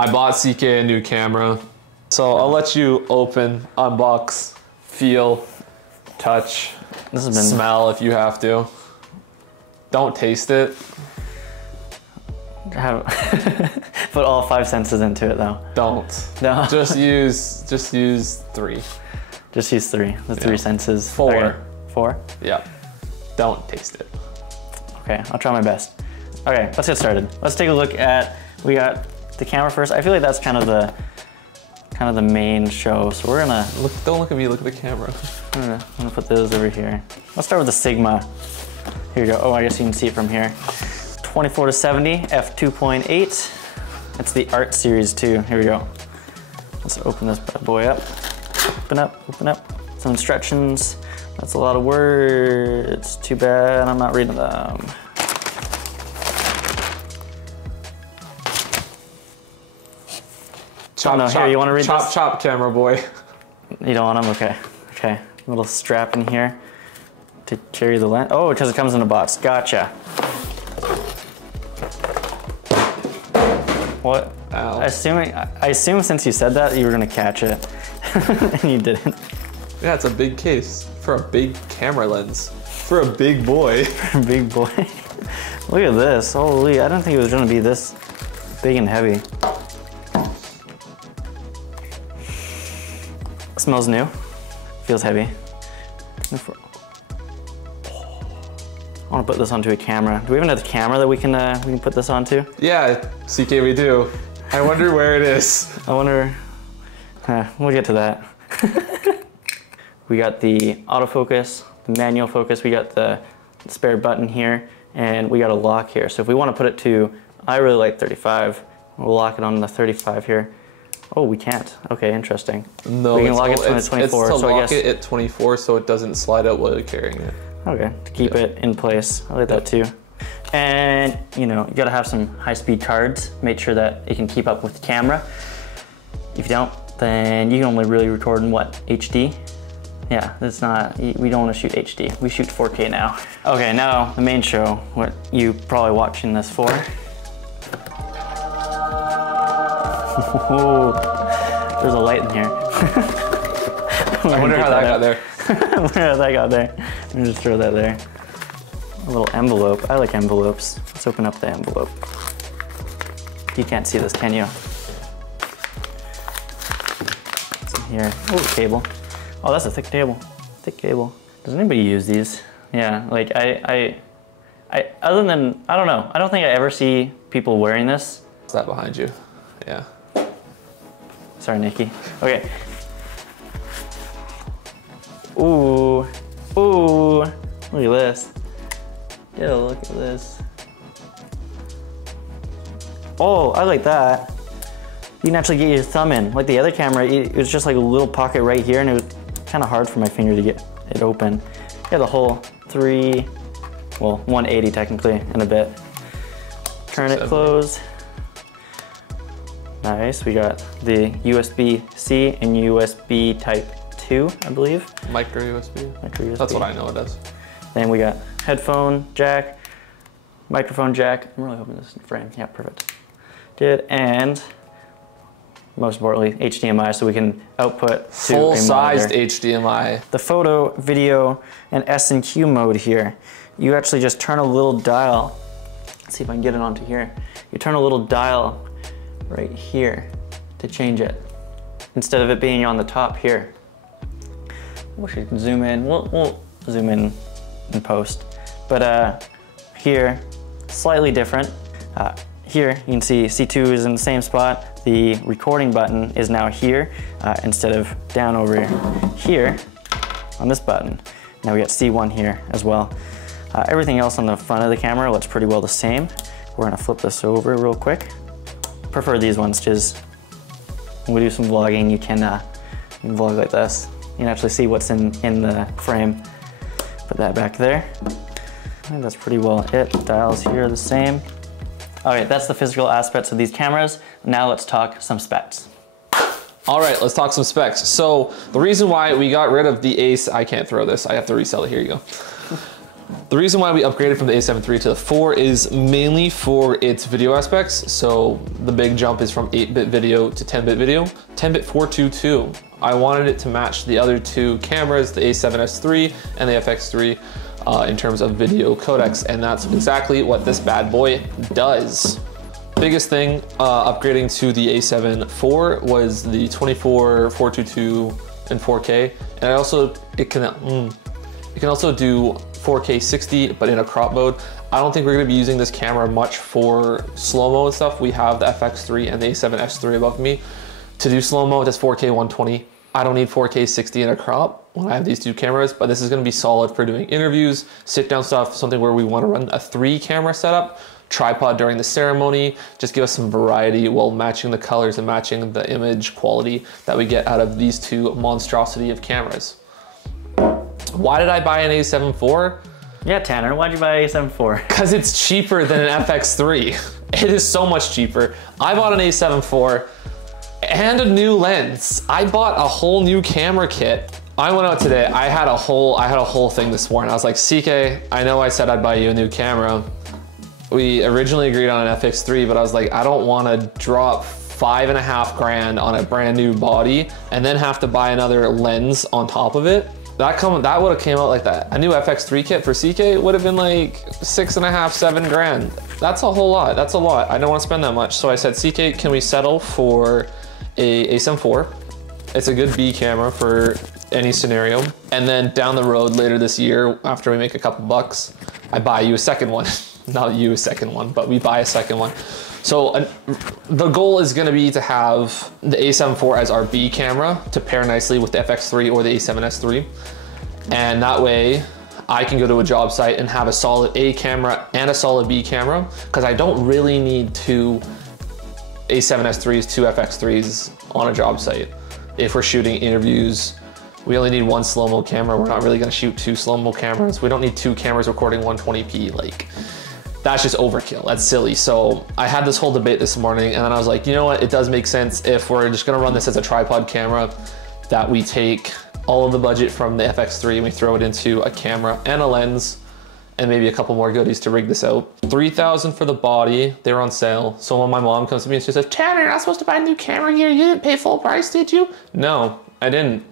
I bought CK a new camera. So I'll let you open, unbox, feel, touch, smell if you have to. Don't taste it. Put all 5 senses into it though. Don't. No. Just use 3. Just use 3. The 3 senses. 4. Okay. 4? Yeah. Don't taste it. Okay, I'll try my best. Okay, let's get started. Let's take a look at, we got the camera first. I feel like that's kind of the main show. So we're gonna don't look at me, look at the camera. I'm gonna put those over here. Let's start with the Sigma. Here we go. Oh, I guess you can see it from here. 24-70 f2.8. That's the Art Series 2. Here we go. Let's open this bad boy up. Open up, open up. Some instructions. That's a lot of words. Too bad I'm not reading them. Chop, here, you want to read chop, this? chop, camera boy. You don't want them? Okay. Okay. Little strap in here to carry the lens. Oh, because it comes in a box. Gotcha. What? Ow. I assume since you said that you were gonna catch it, and you didn't. Yeah, it's a big case for a big camera lens for a big boy. Big boy. Look at this. Holy! I didn't think it was gonna be this big and heavy. Smells new. Feels heavy. I want to put this onto a camera. Do we have another camera that we can put this onto? Yeah, CK, we do. I wonder where it is. I wonder. We'll get to that. We got the autofocus, the manual focus. We got the spare button here, and we got a lock here. So if we want to put it to, I really like 35. We'll lock it on the 35 here. Oh, we can't. Okay, interesting. No, we can lock it to 24. It's to so lock I guess it at 24 so it doesn't slide out while you're carrying it. Okay, to keep it in place. I like that too. And you know, you gotta have some high-speed cards. Make sure that it can keep up with the camera. If you don't, then you can only really record in what, HD? Yeah, that's not, we don't wanna shoot HD. We shoot 4K now. Okay, now the main show, what you probably watching this for. There's a light in here. I wonder how that got there. I wonder how that got there. Let me just throw that there. A little envelope. I like envelopes. Let's open up the envelope. You can't see this, can you? What's in here? Oh, cable. Oh, that's a thick cable. Thick cable. Does anybody use these? Yeah, like other than, I don't know. I don't think I ever see people wearing this. What's that behind you? Yeah. Sorry, Nikki. Okay. Ooh, ooh, look at this. Yeah, look at this. Oh, I like that. You can actually get your thumb in. Like the other camera, it was just like a little pocket right here, and it was kind of hard for my finger to get it open. Yeah, the whole 180 technically, and a bit. Turn it closed. Nice, we got the USB-C and USB Type 2, I believe. Micro USB? Micro USB. That's what I know it is. Then we got headphone jack, microphone jack. I'm really hoping this is in frame. Yeah, perfect. Good, and most importantly, HDMI, so we can output to full-sized HDMI. The photo, video, and S&Q mode here. You actually just turn a little dial. Let's see if I can get it onto here. You turn a little dial right here to change it, instead of it being on the top here. I wish I could zoom in. We'll zoom in post. But here, slightly different. Here you can see C2 is in the same spot. The recording button is now here instead of down over here on this button. Now we got C1 here as well. Everything else on the front of the camera looks pretty well the same. We're gonna flip this over real quick. Prefer these ones because when we do some vlogging, you can vlog like this. You can actually see what's in the frame. Put that back there. I think that's pretty well it. The dials here are the same. All right, that's the physical aspects of these cameras. Now let's talk some specs. All right, let's talk some specs. So the reason why we got rid of the Ace, I can't throw this. I have to resell it. Here you go. The reason why we upgraded from the A7 III to the 4 is mainly for its video aspects. So the big jump is from 8-bit video to 10-bit video, 10-bit 422. I wanted it to match the other two cameras, the A7S III and the FX3 in terms of video codecs, and that's exactly what this bad boy does. Biggest thing upgrading to the A7 IV was the 24, 422, and 4K, and it can also do 4K 60, but in a crop mode. I don't think we're gonna be using this camera much for slow-mo and stuff. We have the FX3 and the A7S III above me. To do slow-mo, it does 4K 120. I don't need 4K 60 in a crop when I have these two cameras, but this is gonna be solid for doing interviews, sit-down stuff, something where we wanna run a 3-camera setup, tripod during the ceremony, just give us some variety while matching the colors and matching the image quality that we get out of these two monstrosity of cameras. Why did I buy an A7 IV? Yeah, Tanner, why'd you buy an A7 IV? Because it's cheaper than an FX3. It is so much cheaper. I bought an A7 IV and a new lens. I bought a whole new camera kit. I went out today, I had a whole thing this morning. I was like, CK, I know I said I'd buy you a new camera. We originally agreed on an FX3, but I was like, I don't wanna drop $5.5 grand on a brand new body and then have to buy another lens on top of it. That would have came out like that. A new FX3 kit for CK would have been like 6.5, 7 grand. That's a whole lot, that's a lot. I don't wanna spend that much. So I said, CK, can we settle for a A7 IV? It's a good B camera for any scenario. And then down the road later this year, after we make a couple bucks, I buy you a second one. Not you a second one, but we buy a second one. So the goal is gonna be to have the A7 IV as our B camera to pair nicely with the FX3 or the A7S III. And that way I can go to a job site and have a solid A camera and a solid B camera, because I don't really need two A7S IIIs, two FX3s on a job site. If we're shooting interviews, we only need one slow-mo camera. We're not really gonna shoot two slow-mo cameras. We don't need two cameras recording 120p. Like, that's just overkill, that's silly. So I had this whole debate this morning, and then I was like, you know what, it does make sense if we're just gonna run this as a tripod camera, that we take all of the budget from the FX3 and we throw it into a camera and a lens and maybe a couple more goodies to rig this out. $3,000 for the body, they were on sale. So when my mom comes to me and she says, Tanner, you're not supposed to buy a new camera here, you didn't pay full price, did you? No, I didn't.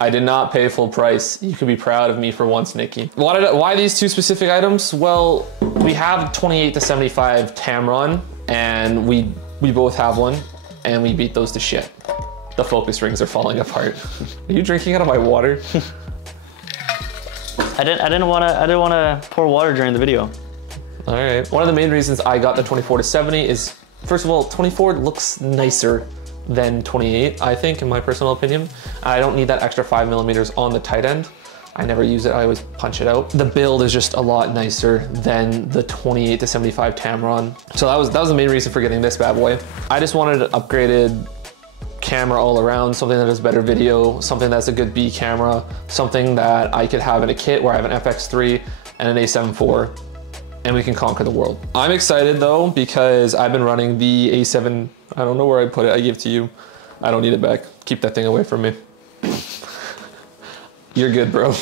I did not pay full price. You can be proud of me for once, Nikki. Why these two specific items? Well, we have 28 to 75 Tamron, and we both have one, and we beat those to shit. The focus rings are falling apart. Are you drinking out of my water? I didn't wanna pour water during the video. All right. One of the main reasons I got the 24 to 70 is, first of all, 24 looks nicer than 28, I think, in my personal opinion. I don't need that extra 5mm on the tight end. I never use it, I always punch it out. The build is just a lot nicer than the 28 to 75 Tamron. So that was the main reason for getting this bad boy. I just wanted an upgraded camera all around, something that does better video, something that's a good B camera, something that I could have in a kit where I have an FX3 and an A7 IV, and we can conquer the world. I'm excited though, because I've been running the A7, I don't know where I put it, I gave it to you. I don't need it back. Keep that thing away from me. You're good, bro.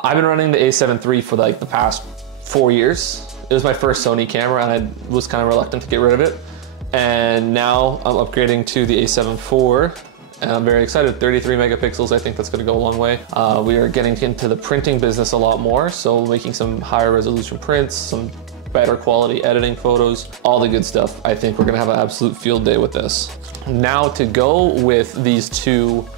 I've been running the A7 III for like the past 4 years. It was my first Sony camera and I was kind of reluctant to get rid of it. And now I'm upgrading to the A7 IV and I'm very excited. 33 megapixels, I think that's gonna go a long way. We are getting into the printing business a lot more, so making some higher resolution prints, some better quality editing photos, all the good stuff. I think we're gonna have an absolute field day with this. Now to go with these two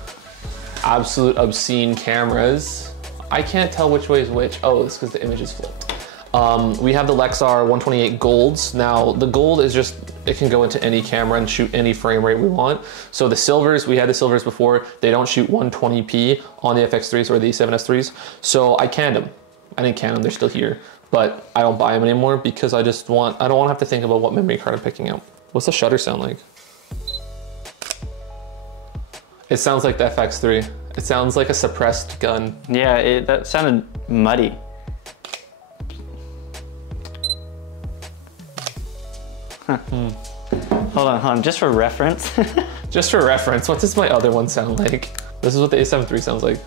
absolute obscene cameras, I can't tell which way is which. Oh, it's because the image is flipped. We have the Lexar 128 Golds. Now the gold is just, it can go into any camera and shoot any frame rate we want. So the silvers, we had the silvers before, they don't shoot 120p on the FX3s or the A7S IIIs. So I canned them. I didn't can them, they're still here, but I don't buy them anymore because I don't want to have to think about what memory card I'm picking out. What's the shutter sound like? It sounds like the FX3. It sounds like a suppressed gun. Yeah, that sounded muddy. Huh. Hold on, just for reference. Just for reference, what does my other one sound like? This is what the A7 III sounds like.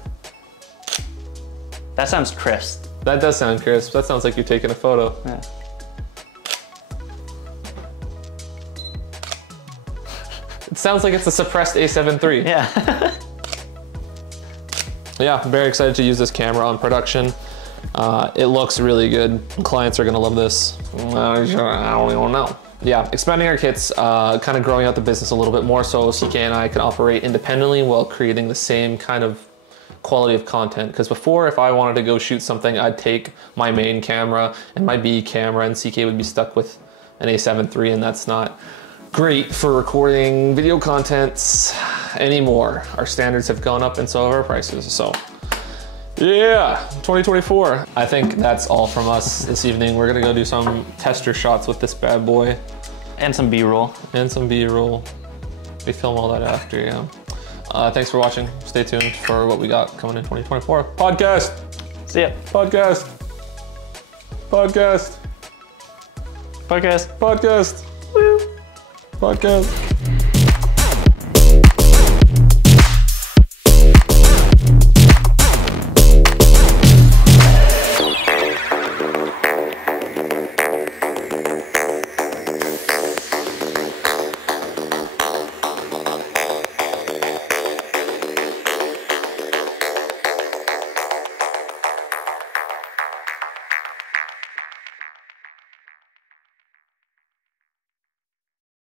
That sounds crisp. That does sound crisp. That sounds like you're taking a photo. Yeah. It sounds like it's a suppressed A7 III. Yeah. Yeah, I'm very excited to use this camera on production. It looks really good. Clients are gonna love this. I don't even know. Yeah, expanding our kits, kind of growing out the business a little bit more so CK and I can operate independently while creating the same kind of quality of content. Because before, if I wanted to go shoot something, I'd take my main camera and my B camera, and CK would be stuck with an A7 III, and that's not great for recording video contents anymore. Our standards have gone up and so have our prices. So yeah, 2024. I think that's all from us this evening. We're gonna go do some tester shots with this bad boy. And some B-roll. And some B-roll. We film all that after, yeah. Thanks for watching. Stay tuned for what we got coming in 2024. Podcast. See ya. Podcast. Podcast. Podcast. Podcast. Woo. Podcast.